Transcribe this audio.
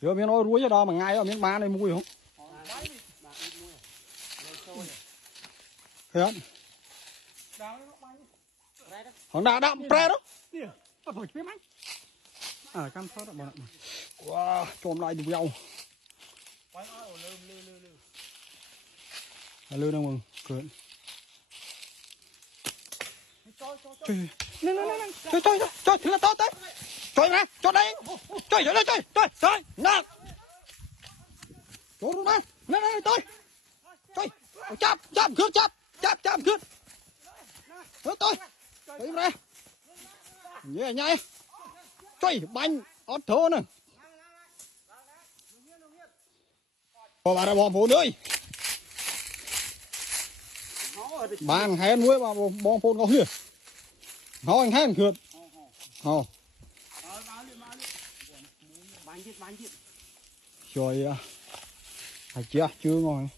Chưa miếng nói ruồi cho đó mà ngay ở miếng ba này mùi không? Thế không đã đạm pre đó. Cam thoát đó bọn ạ. Wow, chồm lại được dầu. Lư đâu mừng, cười. Trời, thế là tốt đấy. Trời nè, cho đây. Trời, nè. Chỗ đây, nè, tôi. Trời, chạm cướp. Hứa tôi. Im ra. Nhẹ nhảy. Trời, bánh, ót thô nè. Có bà ra bom phôn ơi. Bạn hẹn nuôi bà bom phôn có huyền. Nó anh hẹn kượt. Rồi, chưa ngon.